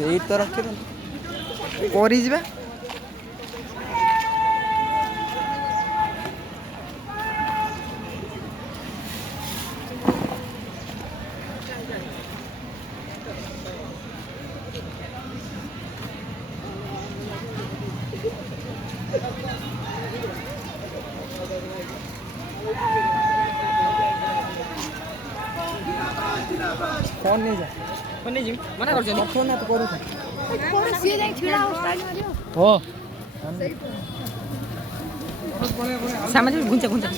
ସେଇ ତ ରଖିବେ କରିଯିବା। फोन नहीं जा फोन नहीं जी मना कर जनी फोन ना तो करू कोन सिए जाई छिड़ा हो स्टाइल मारियो हो सामने घुंचा घुंचा